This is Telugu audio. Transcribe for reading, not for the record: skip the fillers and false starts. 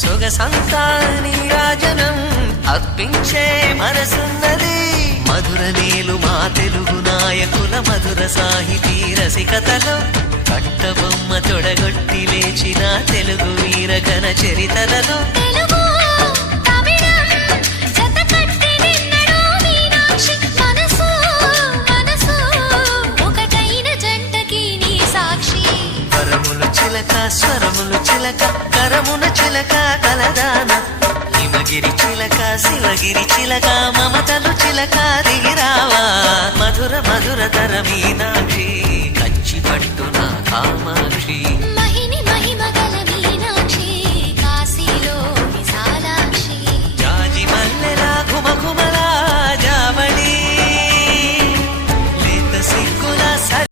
సొగసంతా నీరాజనం అర్పించే మనసున్నది మధుర నేలు మా తెలుగు నాయకుల మధుర సాహితీ రసికతలో కట్టబొమ్మ తొడగొట్టి లేచిన తెలుగు వీర ఘన చరితలలో చిలక స్వరములు చిలక కరమున చిలక కలదాన హిమగిరి చిలక శివగిరి చిలక మమతలు చిలక దిగిరావా మధుర మధుర తర మీనాక్షి